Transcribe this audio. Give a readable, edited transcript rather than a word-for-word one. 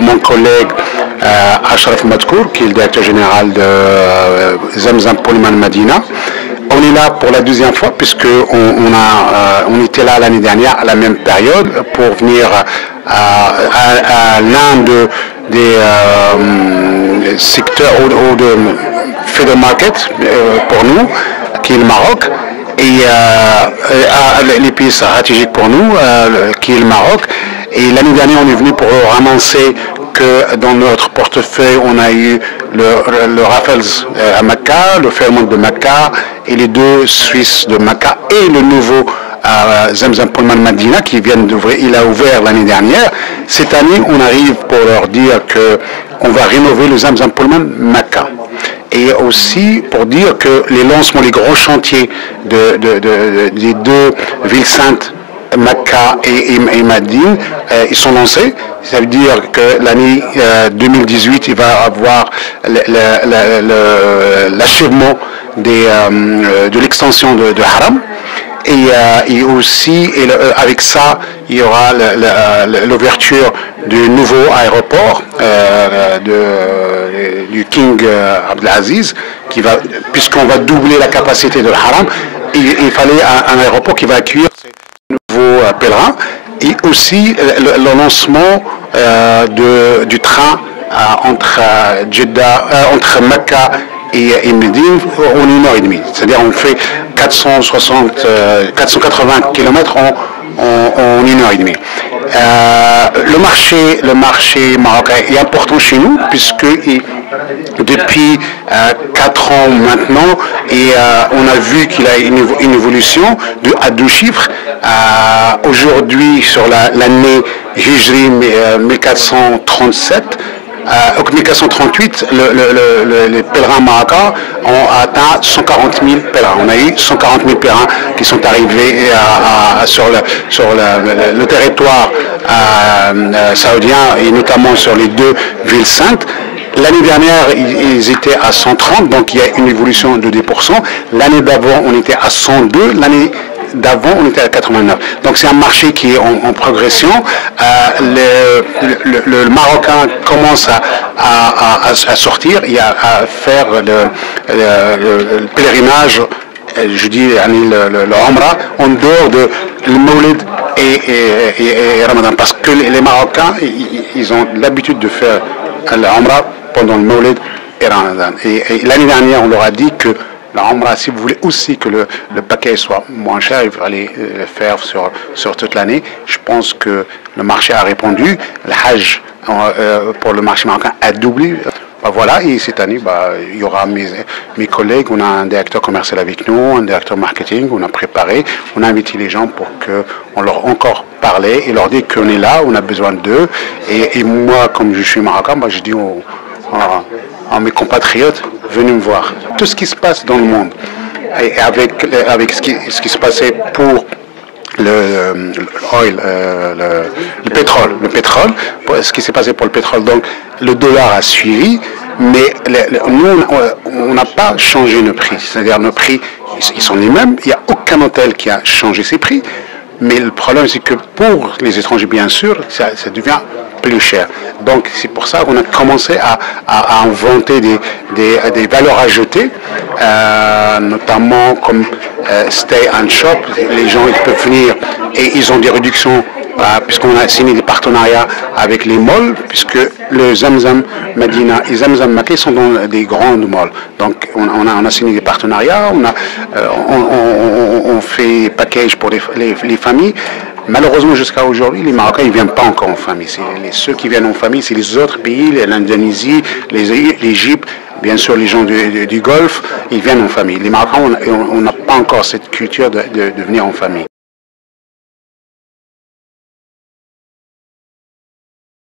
mon collègue Ashraf Madkour, qui est le directeur général de Zamzam Pullman Madina. On est là pour la deuxième fois puisque on était là l'année dernière à la même période pour venir à l'un des secteurs ou de feeder market pour nous, qui est le Maroc, et les pays stratégiques pour nous, qui est le Maroc. Et l'année dernière, on est venu pour annoncer que dans notre portefeuille, on a eu le Raffles à Mecca, le Fairmont de Mecca et les deux Suisses de Mecca et le nouveau Zamzam Pullman Madina qui vient d'ouvrir. Il a ouvert l'année dernière. Cette année, on arrive pour leur dire qu'on va rénover le Zamzam Pullman Mecca. Et aussi pour dire que les lancements, les gros chantiers des deux villes saintes, Mecca et Madine, ils sont lancés. Ça veut dire que l'année 2018, il va avoir l'achèvement de l'extension de Haram. Et aussi, avec ça, il y aura l'ouverture du nouveau aéroport du King Abdelaziz, puisqu'on va doubler la capacité de Haram. Il fallait un aéroport qui va accueillir ces nouveaux pèlerins. Et aussi le lancement du train entre Mecca et Médine en 1h30. C'est-à-dire on fait 480 km en 1h30. Le marché marocain est important chez nous puisque depuis 4 ans maintenant, et on a vu qu'il a une évolution à 2 chiffres. Aujourd'hui, sur l'année Hijri 1437, 1438, les pèlerins marocains ont atteint 140 000 pèlerins. On a eu 140 000 pèlerins qui sont arrivés sur le territoire saoudien et notamment sur les deux villes saintes. L'année dernière, ils étaient à 130, donc il y a une évolution de 10%. L'année d'avant, on était à 102. L'année d'avant, on était à 89. Donc c'est un marché qui est en progression. Le Marocain commence à sortir et à faire le pèlerinage, je dis le Umrah, en dehors de le Mawlid et Ramadan. Parce que les Marocains, ils ont l'habitude de faire le Umrah pendant le Mawlid et Ramadan. Et l'année dernière, on leur a dit que la Umrah, si vous voulez aussi que le paquet soit moins cher, il fallait le faire sur toute l'année. Je pense que le marché a répondu. Le Hajj pour le marché marocain a doublé. Voilà, et cette année, il y aura mes collègues, on a un directeur commercial avec nous, un directeur marketing, on a préparé, on a invité les gens pour qu'on leur encore parlait et leur dit qu'on est là, on a besoin d'eux. Et moi, comme je suis marocain, je dis à mes compatriotes, venez me voir. Tout ce qui se passe dans le monde, et avec ce qui se passait pour le pétrole, ce qui s'est passé pour le pétrole, donc le dollar a suivi, mais nous, on n'a pas changé nos prix. C'est-à-dire nos prix, ils sont les mêmes, il n'y a aucun hôtel qui a changé ses prix, mais le problème c'est que pour les étrangers, bien sûr, ça devient plus cher. Donc c'est pour ça qu'on a commencé à inventer des valeurs ajoutées, notamment comme Stay and Shop. Les gens ils peuvent venir et ils ont des réductions puisqu'on a signé des partenariats avec les malls, puisque le Zamzam Madina et Zamzam Mecca sont dans des grandes malls. Donc on a signé des partenariats, on fait des packages pour les familles. Malheureusement, jusqu'à aujourd'hui, les Marocains ne viennent pas encore en famille. Ceux qui viennent en famille, c'est les autres pays, l'Indonésie, l'Égypte, bien sûr les gens du Golfe, ils viennent en famille. Les Marocains, on n'a pas encore cette culture de venir en famille.